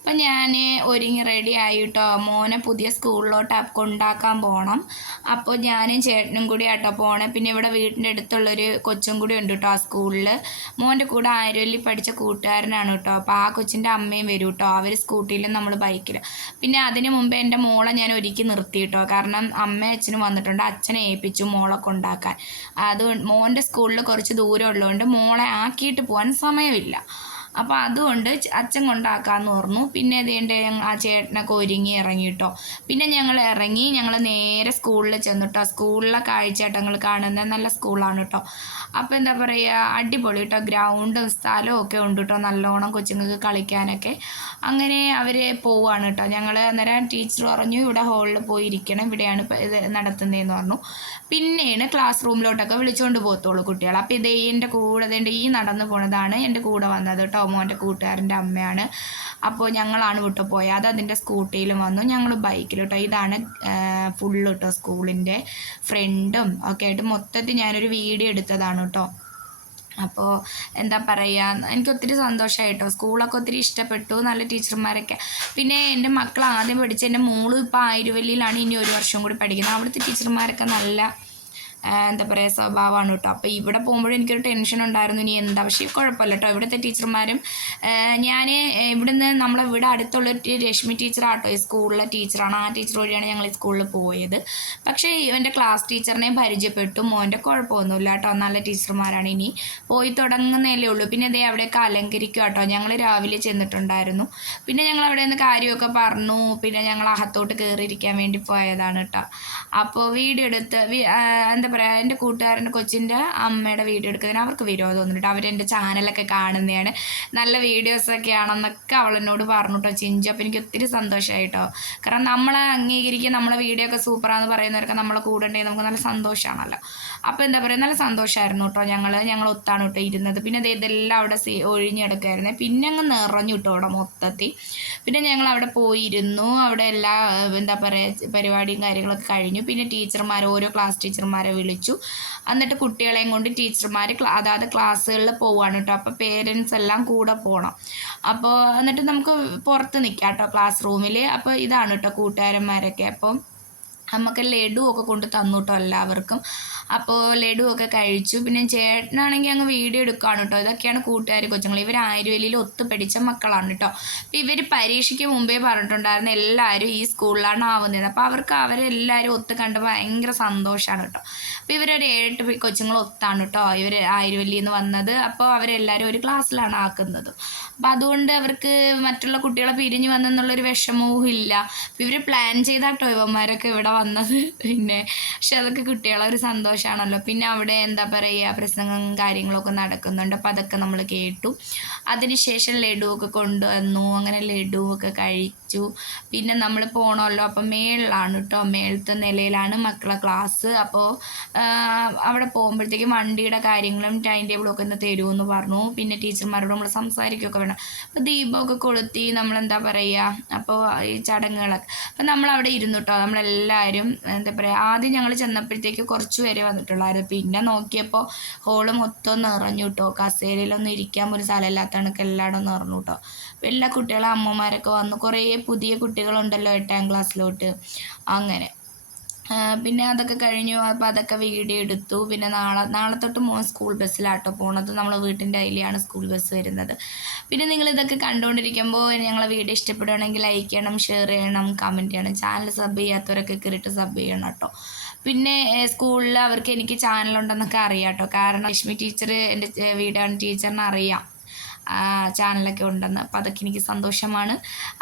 അപ്പം ഞാൻ ഒരുങ്ങി റെഡി ആയിട്ടോ. മോനെ പുതിയ സ്കൂളിലോട്ട് കൊണ്ടാക്കാൻ പോകണം അപ്പോൾ ഞാനും ചേട്ടനും കൂടി ആട്ടോ പോണേ. പിന്നെ ഇവിടെ വീടിന്റെ അടുത്തുള്ളൊരു കൊച്ചും കൂടി ഉണ്ട് കേട്ടോ ആ സ്കൂളിൽ മോന്റെ കൂടെ ആയിരവല്ലി പഠിച്ച കൂട്ടുകാരനാണ് കേട്ടോ അപ്പോൾ ആ കൊച്ചിന്റെ അമ്മയും വരും കേട്ടോ അവർ സ്കൂട്ടിയിലും നമ്മൾ ബൈക്കിലും പിന്നെ അതിന് മുമ്പ് എന്റെ മോളെ ഞാൻ ഒരുക്കി നിർത്തി കേട്ടോ കാരണം അമ്മ അച്ഛനും വന്നിട്ടുണ്ട്. അച്ഛനെ ഏൽപ്പിച്ചു മോളെ കൊണ്ടാക്കാൻ. അത് മോന്റെ സ്കൂളിൽ കുറച്ച് ദൂരം ഉള്ളതുകൊണ്ട് മോളെ ആക്കിയിട്ട് പോകാൻ സമയമില്ല. അപ്പോൾ അതുകൊണ്ട് അച്ഛൻ കൊണ്ടാക്കാന്ന് പറഞ്ഞു. പിന്നെ അതേണ്ട ആ ചേട്ടനൊക്കെ ഒരുങ്ങി ഇറങ്ങി കേട്ടോ പിന്നെ ഞങ്ങൾ ഇറങ്ങി ഞങ്ങൾ നേരെ സ്കൂളിൽ ചെന്നിട്ടോ. സ്കൂളിലെ കാഴ്ചയാട്ടങ്ങൾ കാണുന്ന നല്ല സ്കൂളാണ് കേട്ടോ അപ്പോൾ എന്താ പറയുക അടിപൊളി കേട്ടോ ഗ്രൗണ്ടും സ്ഥലവും ഒക്കെ ഉണ്ട് കേട്ടോ നല്ലോണം കൊച്ചുങ്ങൾക്ക് കളിക്കാനൊക്കെ. അങ്ങനെ അവർ പോവാണ് കേട്ടോ ഞങ്ങൾ അന്നേരം ടീച്ചർ പറഞ്ഞു ഇവിടെ ഹാളിൽ പോയി ഇരിക്കണം ഇവിടെയാണ് ഇത് നടത്തുന്നതെന്ന് പറഞ്ഞു. പിന്നെയാണ് ക്ലാസ് റൂമിലോട്ടൊക്കെ വിളിച്ചുകൊണ്ട് പോകത്തുള്ളൂ കുട്ടികൾ അപ്പോൾ ഇത് എന്റെ കൂടെ ഇതേണ്ട ഈ നടന്നു പോണതാണ് എന്റെ കൂടെ വന്നത് കേട്ടോ മോന്റെ കൂട്ടുകാരന്റെ അമ്മയാണ്. അപ്പോൾ ഞങ്ങളാണ് വിട്ടു പോയത്. അത് അതിന്റെ സ്കൂട്ടിയിലും വന്നു. ഞങ്ങൾ ബൈക്കിൽ കേട്ടോ ഇതാണ് ഫുള്ള് കേട്ടോ സ്കൂളിന്റെ ഫ്രണ്ടും ഒക്കെ ആയിട്ട് മൊത്തത്തിൽ ഞാനൊരു വീഡിയോ എടുത്തതാണ് കേട്ടോ. അപ്പോൾ എന്താ പറയുക എനിക്ക് ഒത്തിരി സന്തോഷമായിട്ടോ സ്കൂളൊക്കെ ഒത്തിരി ഇഷ്ടപ്പെട്ടു. നല്ല ടീച്ചർമാരൊക്കെ. പിന്നെ എന്റെ മക്കൾ ആദ്യം പഠിച്ച എന്റെ മോളും ഇപ്പോൾ ആയിരവല്ലിയിലാണ് ഇനി ഒരു വർഷം കൂടി പഠിക്കുന്നത്. അവിടുത്തെ ടീച്ചർമാരൊക്കെ നല്ല എന്താ പറയുക സ്വഭാവമാണ് കേട്ടോ. അപ്പോൾ ഇവിടെ പോകുമ്പോഴും എനിക്കൊരു ടെൻഷൻ ഉണ്ടായിരുന്നു. ഇനി എന്താ? പക്ഷേ കുഴപ്പമില്ല കേട്ടോ. ഇവിടുത്തെ ടീച്ചർമാരും ഞാൻ ഇവിടുന്ന് നമ്മളെ ഇവിടെ അടുത്തുള്ള രശ്മി ടീച്ചറാട്ടോ. ഈ സ്കൂളിലെ ടീച്ചറാണ്. ആ ടീച്ചർ വഴിയാണ് ഞങ്ങൾ ഈ സ്കൂളിൽ പോയത്. പക്ഷേ ഇവന്റെ ക്ലാസ് ടീച്ചറിനെയും പരിചയപ്പെട്ടു. മോന്റെ കുഴപ്പമൊന്നുമില്ല കേട്ടോ. നല്ല ടീച്ചർമാരാണ് ഇനി. പോയി തുടങ്ങുന്നതല്ലേ ഉള്ളൂ. പിന്നെ ദേ അവിടെയൊക്കെ അലങ്കരിക്കും കേട്ടോ. ഞങ്ങൾ രാവിലെ ചെന്നിട്ടുണ്ടായിരുന്നു. പിന്നെ ഞങ്ങൾ അവിടെ നിന്ന് കാര്യമൊക്കെ പറഞ്ഞു. പിന്നെ ഞങ്ങൾ അകത്തോട്ട് കയറിയിരിക്കാൻ വേണ്ടി പോയതാണ് കേട്ടോ. അപ്പോൾ വീഡിയോ എടുത്ത് എന്താ പറയുക എന്റെ കൂട്ടുകാരന്റെ കൊച്ചിന്റെ അമ്മയുടെ വീഡിയോ എടുക്കുന്നതിന് അവർക്ക് വിരോധം വന്നിട്ട് അവരെന്റെ ചാനലൊക്കെ കാണുന്നതാണ്. നല്ല വീഡിയോസൊക്കെ ആണെന്നൊക്കെ അവൾ എന്നോട് പറഞ്ഞു കേട്ടോ ചിഞ്ചു. അപ്പോൾ എനിക്ക് ഒത്തിരി സന്തോഷമായിട്ടോ കാരണം നമ്മളെ അംഗീകരിക്കുക നമ്മളെ വീഡിയോ ഒക്കെ സൂപ്പറാന്ന് പറയുന്നവർക്ക് നമ്മളെ കൂടെ ഉണ്ടെങ്കിൽ നമുക്ക് നല്ല സന്തോഷമാണല്ലോ. അപ്പോൾ എന്താ പറയുക നല്ല സന്തോഷമായിരുന്നു കേട്ടോ ഞങ്ങൾ ഞങ്ങൾ ഒത്താണ് കേട്ടോ ഇരുന്നത്. പിന്നെ ഇതെല്ലാം അവിടെ ഒഴിഞ്ഞെടുക്കുമായിരുന്നേ പിന്നെ അങ്ങ് നിറഞ്ഞു കേട്ടോ അവിടെ മൊത്തത്തിൽ. പിന്നെ ഞങ്ങൾ അവിടെ പോയിരുന്നു. അവിടെ എല്ലാ എന്താ പറയുക പരിപാടിയും കാര്യങ്ങളൊക്കെ കഴിഞ്ഞു. പിന്നെ ടീച്ചർമാർ ഓരോ ക്ലാസ് ടീച്ചർമാരെ വിളിച്ചു. എന്നിട്ട് കുട്ടികളെയും കൊണ്ട് ടീച്ചർമാർ അതാത് ക്ലാസ്സുകളിൽ പോവാണ് കേട്ടോ അപ്പോൾ പേരൻസ് എല്ലാം കൂടെ പോകണം അപ്പോൾ എന്നിട്ട് നമുക്ക് പുറത്ത് നിൽക്കാം കേട്ടോ ക്ലാസ് റൂമിൽ അപ്പോൾ ഇതാണ് കേട്ടോ കൂട്ടുകാരന്മാരൊക്കെ. അപ്പോൾ നമുക്ക് ലഡു ഒക്കെ കൊണ്ട് തന്നു കേട്ടോ എല്ലാവർക്കും. അപ്പോൾ ലഡു ഒക്കെ കഴിച്ചു. പിന്നെ ചേട്ടനാണെങ്കിൽ അങ്ങ് വീഡിയോ എടുക്കുകയാണ് കേട്ടോ ഇതൊക്കെയാണ് കൂട്ടുകാർ കൊച്ചുങ്ങൾ ഇവർ ആയുർവേലിയിൽ ഒത്തു പഠിച്ച മക്കളാണ് കേട്ടോ അപ്പോൾ ഇവർ പരീക്ഷയ്ക്ക് മുമ്പേ പറഞ്ഞിട്ടുണ്ടായിരുന്നു എല്ലാവരും ഈ സ്കൂളിലാണ് ആവുന്നത് അപ്പോൾ അവർക്ക് അവരെല്ലാവരും ഒത്ത് കണ്ട് ഭയങ്കര സന്തോഷമാണ് കേട്ടോ അപ്പോൾ ഇവരൊരു പി- കൊച്ചുങ്ങൾ ഒത്താണ് കേട്ടോ ഇവർ ആയുർവേലിയിൽ നിന്ന് വന്നത്. അപ്പോൾ അവരെല്ലാവരും ഒരു ക്ലാസ്സിലാണ് ആക്കുന്നത്. അപ്പോൾ അതുകൊണ്ട് അവർക്ക് മറ്റുള്ള കുട്ടികളെ പിരിഞ്ഞു വന്നെന്നുള്ളൊരു വിഷമവും ഇല്ല ഇവർ പ്ലാൻ ചെയ്താട്ടോ ഇവന്മാരൊക്കെ ഇവിടെ വന്നത്. പിന്നെ പക്ഷെ അതൊക്കെ കുട്ടികളെ ഒരു സന്തോഷമാണല്ലോ. പിന്നെ അവിടെ എന്താ പറയുക പ്രസംഗം കാര്യങ്ങളൊക്കെ നടക്കുന്നുണ്ട്. അപ്പോൾ അതൊക്കെ നമ്മൾ കേട്ടു. അതിനുശേഷം ലഡു ഒക്കെ കൊണ്ടുവന്നു. അങ്ങനെ ലഡു ഒക്കെ കഴിച്ചു. പിന്നെ നമ്മൾ പോകണമല്ലോ അപ്പോൾ മേളിലാണ് കേട്ടോ. മേളത്തെ നിലയിലാണ് മക്കളെ ക്ലാസ്. അപ്പോൾ അവിടെ പോകുമ്പോഴത്തേക്കും വണ്ടിയുടെ കാര്യങ്ങളും ടൈം ടേബിളും ഒക്കെ ഒന്ന് തരുമെന്ന് പറഞ്ഞു. പിന്നെ ടീച്ചർമാരോട് നമ്മൾ സംസാരിക്കുകയൊക്കെ വേണം. അപ്പോൾ ദീപമൊക്കെ കൊളുത്തി നമ്മളെന്താ പറയുക അപ്പോൾ ഈ ചടങ്ങുകളൊക്കെ. അപ്പം നമ്മളവിടെ ഇരുന്നു കേട്ടോ. നമ്മളെല്ലാവരും എന്താ പറയുക ആദ്യം ഞങ്ങൾ ചെന്നപ്പോഴത്തേക്ക് കുറച്ച് പേരെ വന്നിട്ടുള്ളായിരുന്നു. പിന്നെ നോക്കിയപ്പോൾ ഹോൾ മൊത്തം നിറഞ്ഞു കേട്ടോ കസേരയിലൊന്നും ഇരിക്കാൻ പോലും സ്ഥലമില്ലാത്തതൊക്കെ എല്ലായിടും നിറഞ്ഞു കേട്ടോ എല്ലാ കുട്ടികളും അമ്മമാരൊക്കെ വന്നു കുറേ പുതിയ കുട്ടികളുണ്ടല്ലോ എട്ടാം ക്ലാസ്സിലോട്ട് അങ്ങനെ. പിന്നെ അതൊക്കെ കഴിഞ്ഞു. അപ്പോൾ അതൊക്കെ വീഡിയോ എടുത്തു. പിന്നെ നാളെ നാളെ തൊട്ട് മോൻ സ്കൂൾ ബസ്സിലാട്ടോ പോണത്. നമ്മൾ വീട്ടിന്റെ അതിലെയാണ് സ്കൂൾ ബസ് വരുന്നത്. പിന്നെ നിങ്ങൾ ഇതൊക്കെ കണ്ടുകൊണ്ടിരിക്കുമ്പോൾ ഞങ്ങളെ വീഡിയോ ഇഷ്ടപ്പെടുകയാണെങ്കിൽ ലൈക്ക് ചെയ്യണം ഷെയർ ചെയ്യണം കമന്റ് ചെയ്യണം. ചാനൽ സബ് ചെയ്യാത്തവരൊക്കെ കയറിയിട്ട് സബ് ചെയ്യണം കേട്ടോ. പിന്നെ സ്കൂളിൽ അവർക്ക് എനിക്ക് ചാനലുണ്ടെന്നൊക്കെ അറിയാം കേട്ടോ. കാരണം ലക്ഷ്മി ടീച്ചർ എന്റെ വീടാണ്. ടീച്ചറിനെ അറിയാം. ചാനലൊക്കെ ഉണ്ടെന്ന്. അപ്പോൾ അതൊക്കെ എനിക്ക് സന്തോഷമാണ്.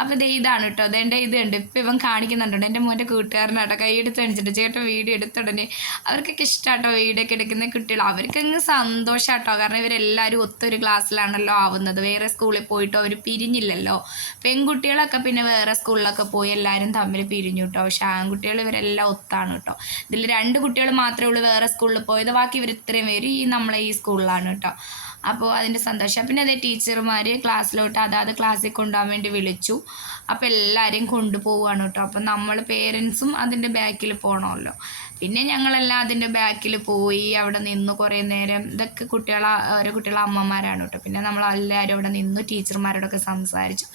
അപ്പോൾ ദേ ഇതാണ് കേട്ടോ അതെന്റെ ഇതുണ്ട് ഇപ്പം ഇവൻ കാണിക്കുന്നുണ്ട് എന്റെ മോന്റെ കൂട്ടുകാരനാട്ടോ കൈയെടുത്ത് കാണിച്ചിട്ട് ചേട്ടൻ വീഡിയോ എടുത്തുടനെ അവർക്കൊക്കെ ഇഷ്ടമാട്ടോ വീഡിയോ ഒക്കെ എടുക്കുന്ന കുട്ടികൾ. അവർക്കങ്ങ് സന്തോഷമാട്ടോ കാരണം ഇവരെല്ലാവരും ഒത്തൊരു ക്ലാസ്സിലാണല്ലോ ആവുന്നത്. വേറെ സ്കൂളിൽ പോയിട്ടോ അവർ പിരിഞ്ഞില്ലല്ലോ. പെൺകുട്ടികളൊക്കെ പിന്നെ വേറെ സ്കൂളിലൊക്കെ പോയി എല്ലാവരും തമ്മിൽ പിരിഞ്ഞു കേട്ടോ പക്ഷെ ആൺകുട്ടികൾ ഇവരെല്ലാം ഒത്താണ് കേട്ടോ ഇതിൽ രണ്ട് കുട്ടികൾ മാത്രമേ ഉള്ളൂ വേറെ സ്കൂളിൽ പോയത്. ബാക്കി ഇവർ ഇത്രയും പേര് ഈ നമ്മളെ ഈ സ്കൂളിലാണ് കേട്ടോ അപ്പോൾ അതിന്റെ സന്തോഷം. പിന്നെ അതേ ടീച്ചർമാർ ക്ലാസ്സിലോട്ട് അതാത് ക്ലാസ്സിൽ കൊണ്ടുപോകാൻ വേണ്ടി വിളിച്ചു. അപ്പോൾ എല്ലാവരെയും കൊണ്ടുപോവുകയാണ് കേട്ടോ. അപ്പം നമ്മൾ പേരൻസും അതിന്റെ ബാക്കിൽ പോകണമല്ലോ പിന്നെ ഞങ്ങളെല്ലാം അതിന്റെ ബാക്കിൽ പോയി അവിടെ നിന്ന് കുറേ നേരം ഇതൊക്കെ കുട്ടികളെ ഓരോ കുട്ടികളെ അമ്മമാരാണ് കേട്ടോ. പിന്നെ നമ്മളെല്ലാവരും അവിടെ നിന്ന് ടീച്ചർമാരോടൊക്കെ സംസാരിച്ചു.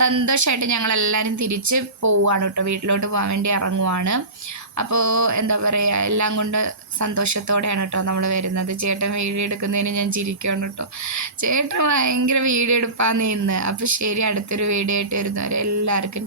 സന്തോഷമായിട്ട് ഞങ്ങളെല്ലാവരും തിരിച്ച് പോവുകയാണ് കേട്ടോ. വീട്ടിലോട്ട് പോകാൻ വേണ്ടി ഇറങ്ങുവാണ്. അപ്പോൾ എന്താ പറയുക എല്ലാം കൊണ്ട് സന്തോഷത്തോടെയാണ് കേട്ടോ നമ്മൾ വരുന്നത്. ചേട്ടൻ വീഡിയോ എടുക്കുന്നതിന് ഞാൻ ചിരിക്കുകയാണ് കേട്ടോ ചേട്ടൻ ഭയങ്കര വീഡിയോ എടുപ്പാന്ന് ഇന്ന്. അപ്പോൾ ശരി അടുത്തൊരു വീഡിയോ ആയിട്ട് വരുന്നവരെ എല്ലാവർക്കും